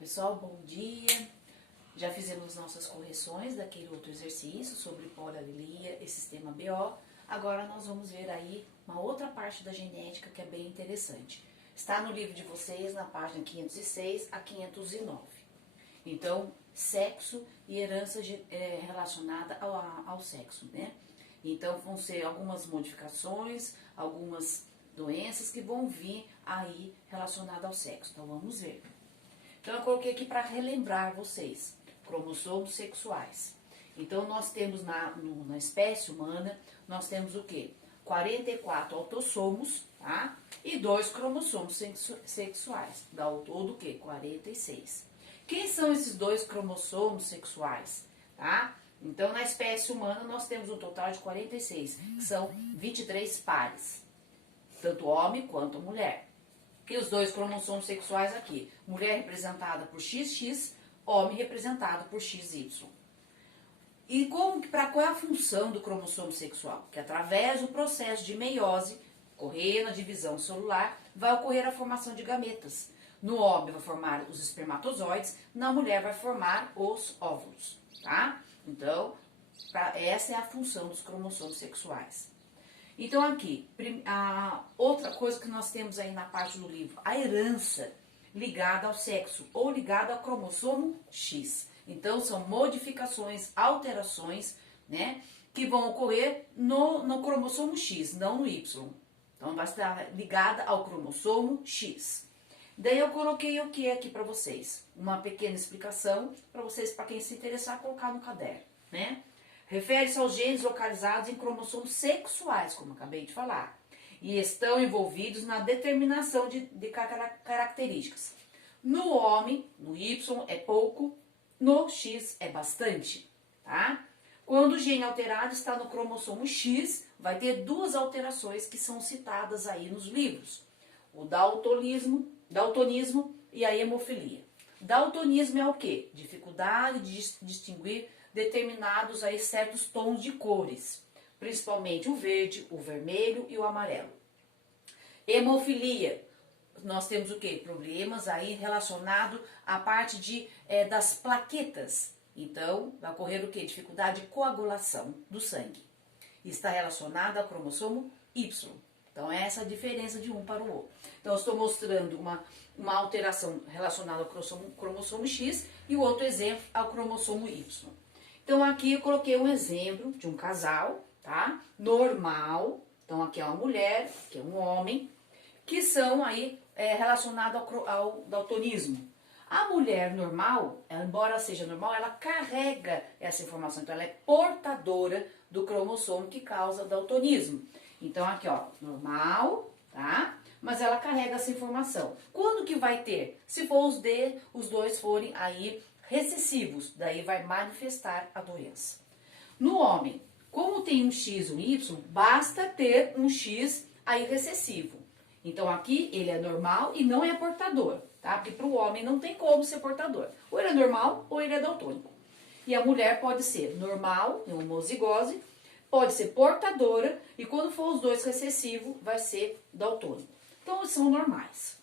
Pessoal, bom dia! Já fizemos nossas correções daquele outro exercício sobre polialelia e sistema BO. Agora nós vamos ver aí uma outra parte da genética que é bem interessante. Está no livro de vocês, na página 506 a 509. Então, sexo e herança relacionada ao sexo, né? Então, vão ser algumas modificações, algumas doenças que vão vir aí relacionadas ao sexo. Então, vamos ver. Então, eu coloquei aqui para relembrar vocês, cromossomos sexuais. Então, nós temos na espécie humana, nós temos o quê? 44 autossomos, tá? E 2 cromossomos sexuais, dá o todo o quê? 46. Quem são esses 2 cromossomos sexuais, tá? Então, na espécie humana, nós temos um total de 46, que são 23 pares, tanto homem quanto mulher. E os 2 cromossomos sexuais aqui, mulher representada por XX, homem representado por XY. E qual é a função do cromossomo sexual? Que através do processo de meiose, ocorrer na divisão celular, vai ocorrer a formação de gametas. No homem vai formar os espermatozoides, na mulher vai formar os óvulos, tá? Então, essa é a função dos cromossomos sexuais. Então aqui, a outra coisa que nós temos aí na parte do livro, a herança ligada ao sexo ou ligada ao cromossomo X. Então são modificações, alterações, né, que vão ocorrer no cromossomo X, não no Y. Então vai estar ligada ao cromossomo X. Daí eu coloquei o que aqui para vocês? Uma pequena explicação para vocês, para quem se interessar, colocar no caderno, né? Refere-se aos genes localizados em cromossomos sexuais, como acabei de falar, e estão envolvidos na determinação de características. No homem, no Y é pouco, no X é bastante, tá? Quando o gene alterado está no cromossomo X, vai ter 2 alterações que são citadas aí nos livros. O daltonismo e a hemofilia. Daltonismo é o quê? Dificuldade de distinguir determinados aí certos tons de cores, principalmente o verde, o vermelho e o amarelo. Hemofilia, nós temos o quê? Problemas aí relacionado à parte das plaquetas. Então, vai ocorrer o quê? Dificuldade de coagulação do sangue. Está relacionado ao cromossomo Y. Então, essa é a diferença de um para o outro. Então, eu estou mostrando uma alteração relacionada ao cromossomo X e o outro exemplo ao cromossomo Y. Então, aqui eu coloquei um exemplo de um casal, tá? Normal. Então, aqui é uma mulher, aqui é um homem, que são aí relacionados ao daltonismo. A mulher normal, embora seja normal, ela carrega essa informação. Então, ela é portadora do cromossomo que causa daltonismo. Então, aqui, ó, normal, tá? Mas ela carrega essa informação. Quando que vai ter? Se for os 2 forem aí recessivos, daí vai manifestar a doença. No homem, como tem um X e um Y, basta ter um X aí recessivo. Então aqui ele é normal e não é portador, tá? Porque para o homem não tem como ser portador. Ou ele é normal ou ele é daltônico. E a mulher pode ser normal, em homozigose, pode ser portadora e quando for os 2 recessivos, vai ser daltônico. Então são normais.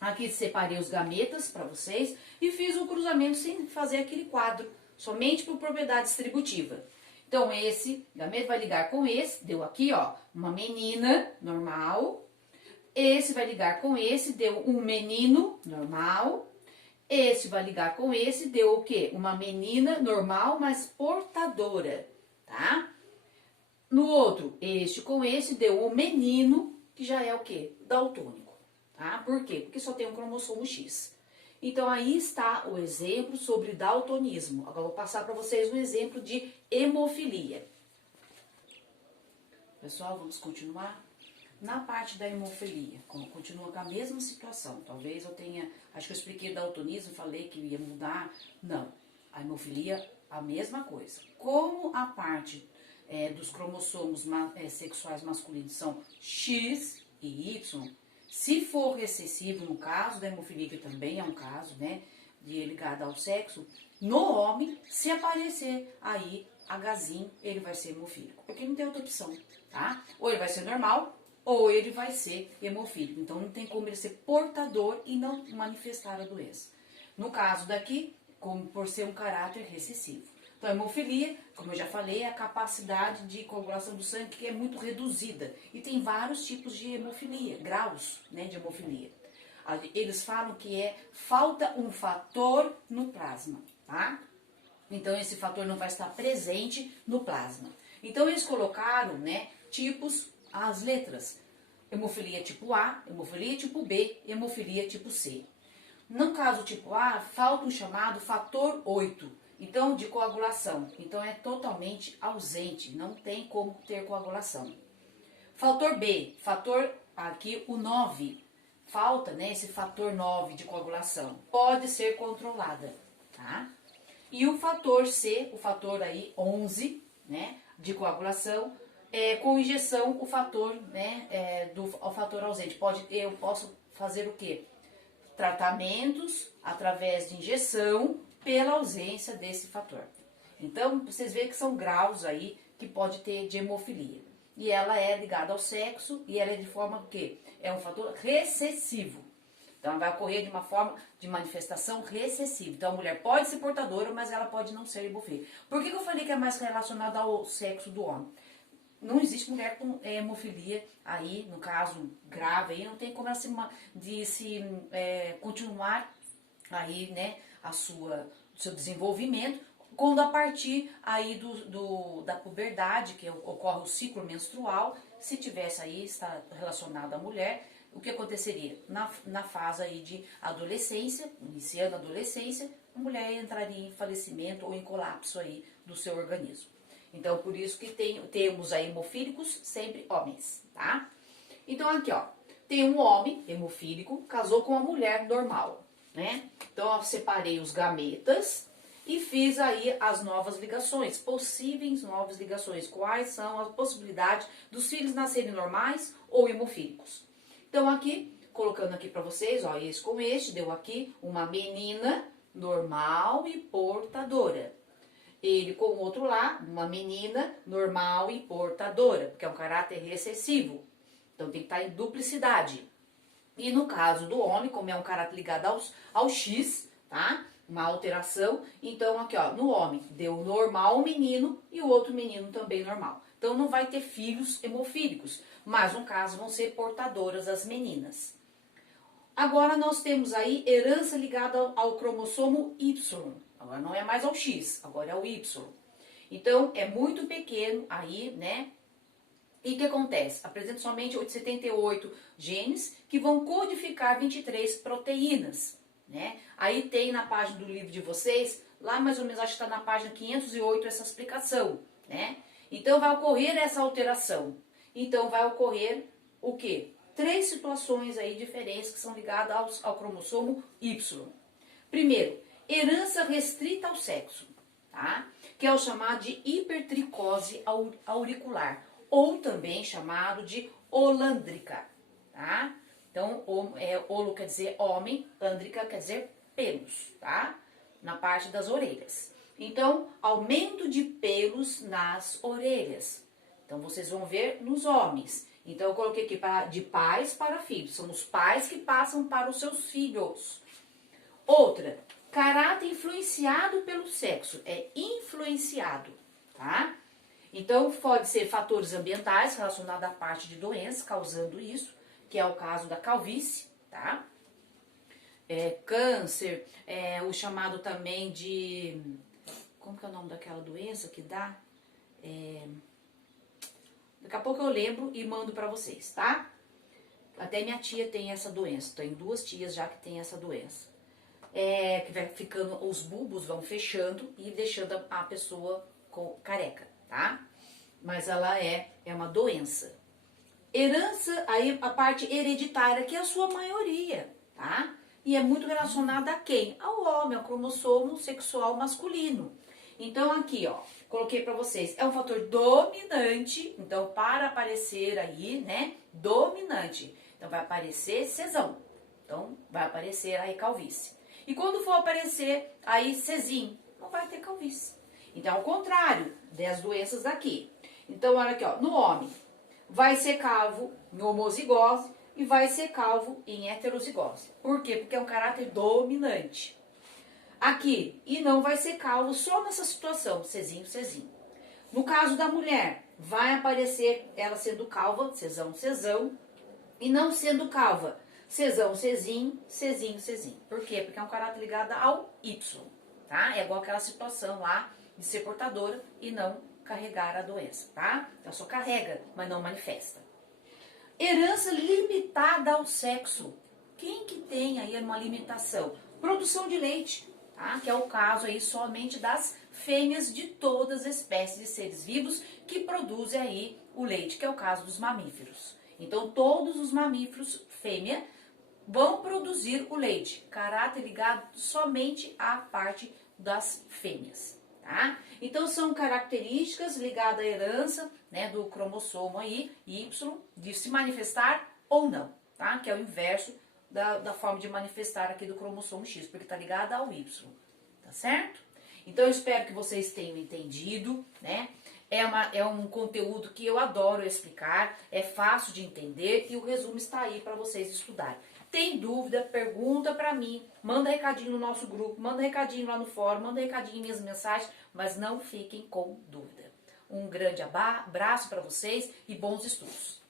Aqui separei os gametas para vocês e fiz um cruzamento sem fazer aquele quadro, somente por propriedade distributiva. Então, esse gameta vai ligar com esse, deu aqui, ó, uma menina normal. Esse vai ligar com esse, deu um menino normal. Esse vai ligar com esse, deu o quê? Uma menina normal, mas portadora, tá? No outro, este com esse, deu um menino, que já é o quê? Daltônico. Tá? Por quê? Porque só tem um cromossomo X. Então, aí está o exemplo sobre daltonismo. Agora, eu vou passar para vocês um exemplo de hemofilia. Pessoal, vamos continuar? Na parte da hemofilia, continua com a mesma situação. Talvez eu tenha... Acho que eu expliquei daltonismo, falei que ia mudar. Não. A hemofilia, a mesma coisa. Como a parte dos cromossomos sexuais masculinos são X e Y... Se for recessivo, no caso da hemofilia, que também é um caso, né, ligado ao sexo, no homem, se aparecer aí Hzinho, ele vai ser hemofílico, porque não tem outra opção, tá? Ou ele vai ser normal, ou ele vai ser hemofílico. Então, não tem como ele ser portador e não manifestar a doença. No caso daqui, como por ser um caráter recessivo. Então, a hemofilia, como eu já falei, é a capacidade de coagulação do sangue que é muito reduzida. E tem vários tipos de hemofilia, graus, né, de hemofilia. Eles falam que falta um fator no plasma, tá? Então, esse fator não vai estar presente no plasma. Então, eles colocaram, né, tipos, as letras. Hemofilia tipo A, hemofilia tipo B, hemofilia tipo C. No caso tipo A, falta um chamado fator 8, então de coagulação. Então é totalmente ausente, não tem como ter coagulação. Fator B, fator aqui o 9, falta, né, esse fator 9 de coagulação. Pode ser controlada, tá? E o fator C, o fator aí 11, né, de coagulação, com injeção o fator, né, o fator ausente. Eu posso fazer o quê? Tratamentos através de injeção pela ausência desse fator. Então, vocês veem que são graus aí que pode ter de hemofilia. E ela é ligada ao sexo e ela é de forma que é um fator recessivo. Então, ela vai ocorrer de uma forma de manifestação recessiva. Então, a mulher pode ser portadora, mas ela pode não ser hemofílica. Por que eu falei que é mais relacionado ao sexo do homem? Não existe mulher com hemofilia aí, no caso grave, aí não tem como ela continuar aí, né, o seu desenvolvimento, quando a partir aí da puberdade, que ocorre o ciclo menstrual, se tivesse aí, está relacionado à mulher, o que aconteceria? Na fase aí de adolescência, iniciando a adolescência, a mulher entraria em falecimento ou em colapso aí do seu organismo. Então, por isso que temos aí hemofílicos sempre homens, tá? Então, aqui, ó, tem um homem hemofílico, casou com uma mulher normal, né? Então, eu separei os gametas e fiz aí as novas ligações, possíveis novas ligações. Quais são as possibilidades dos filhos nascerem normais ou hemofílicos? Então, aqui, colocando aqui pra vocês, ó, esse com este, deu aqui uma menina normal e portadora. Ele com o outro lá, uma menina normal e portadora, porque é um caráter recessivo. Então tem que estar em duplicidade. E no caso do homem, como é um caráter ligado ao X, tá? Uma alteração. Então aqui, ó, no homem deu normal o menino e o outro menino também normal. Então não vai ter filhos hemofílicos, mas no caso vão ser portadoras as meninas. Agora nós temos aí herança ligada ao cromossomo Y. Agora não é mais ao X, agora é ao Y. Então, é muito pequeno aí, né? E o que acontece? Apresenta somente 78 genes que vão codificar 23 proteínas, né? Aí tem na página do livro de vocês, lá mais ou menos, acho que está na página 508 essa explicação, né? Então, vai ocorrer essa alteração. Então, vai ocorrer o quê? 3 situações aí diferentes que são ligadas ao cromossomo Y. Primeiro, herança restrita ao sexo, tá? Que é o chamado de hipertricose auricular, ou também chamado de holandrica, tá? Então, holo quer dizer homem, andrica quer dizer pelos, tá? Na parte das orelhas. Então, aumento de pelos nas orelhas. Então, vocês vão ver nos homens. Então, eu coloquei aqui de pais para filhos. São os pais que passam para os seus filhos. Outra, caráter influenciado pelo sexo. É influenciado, tá? Então, pode ser fatores ambientais relacionados à parte de doença, causando isso, que é o caso da calvície, tá? Câncer, o chamado também de... Como que é o nome daquela doença que dá? Daqui a pouco eu lembro e mando pra vocês, tá? Até minha tia tem essa doença. Tenho 2 tias já que tem essa doença. Que vai ficando, os bulbos vão fechando e deixando a pessoa careca, tá? Mas ela é uma doença. Herança, aí a parte hereditária, que é a sua maioria, tá? E é muito relacionada a quem? Ao homem, ao cromossomo sexual masculino. Então aqui, ó, coloquei pra vocês, é um fator dominante, então para aparecer aí, né, dominante. Então vai aparecer cesão, então vai aparecer aí calvície. E quando for aparecer aí cesim, não vai ter calvície. Então ao contrário das doenças daqui. Então olha aqui, ó, no homem vai ser calvo em homozigose e vai ser calvo em heterozigose. Por quê? Porque é um caráter dominante. Aqui, e não vai ser calvo só nessa situação, Czinho, Czinho. No caso da mulher, vai aparecer ela sendo calva, Czão, Czão, e não sendo calva, Czão, Czinho, Czinho, Czinho. Por quê? Porque é um caráter ligado ao Y, tá? É igual aquela situação lá de ser portadora e não carregar a doença, tá? Ela só carrega, mas não manifesta. Herança limitada ao sexo. Quem que tem aí uma limitação? Produção de leite, tá? Que é o caso aí somente das fêmeas de todas as espécies de seres vivos que produzem aí o leite, que é o caso dos mamíferos. Então, todos os mamíferos fêmea vão produzir o leite, caráter ligado somente à parte das fêmeas. Tá? Então, são características ligadas à herança, né, do cromossomo aí, Y, de se manifestar ou não, tá? Que é o inverso da forma de manifestar aqui do cromossomo X, porque está ligado ao Y, tá certo? Então, eu espero que vocês tenham entendido, né? É um conteúdo que eu adoro explicar, é fácil de entender e o resumo está aí para vocês estudarem. Tem dúvida, pergunta para mim, manda recadinho no nosso grupo, manda recadinho lá no fórum, manda recadinho em minhas mensagens, mas não fiquem com dúvida. Um grande abraço para vocês e bons estudos!